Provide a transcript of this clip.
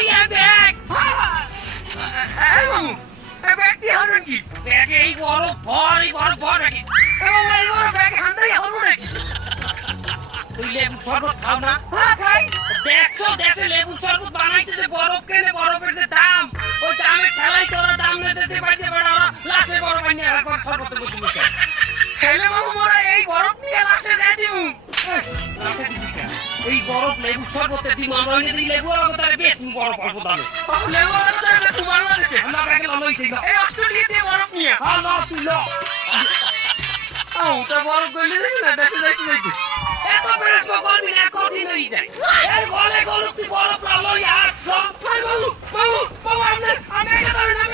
ইয়া bag এই মামু এই ব্যাগ দিয়ে হবেন কি ব্যাগে এই বরফ ভর নাকি এই ব্যাগ হান্দাই হবো নাকি তুই লেবু শরবত খাও না হ্যাঁ খাই দেখছো দেশে লেবু শরবত বানাইতে যে বরফ কেনে বরফের যে দাম ওই দামে খেলাই তোরা দাম না দিতে পারতে পারে ওরা লাশে বরফ বানিয়ে রাখার শরবতের মধ্যে মিশে খেলে মামু মোরা এই বরফ নিয়ে লাশে দিয়ে দিমু এই বরফ লেবু শরবতে দিম আমরা যদি লেবু আর তারে বেশ বরফ অল্প দামে লেবু আর তো এটা তোমার বাড়িতে আমরা ব্যাগে লই দিই এই অস্ট্রেলিয়াতে বরফ নিয়ে হ্যালো তুই ল ওটা বরফ গলি দিবি না দেশে যাইতে যাইতে এত প্রশ্ন করবি না কঠিন হয়ে যায় এই গলে গলে তুই বরফ লই আর সব মামু আমি এটা ধরে না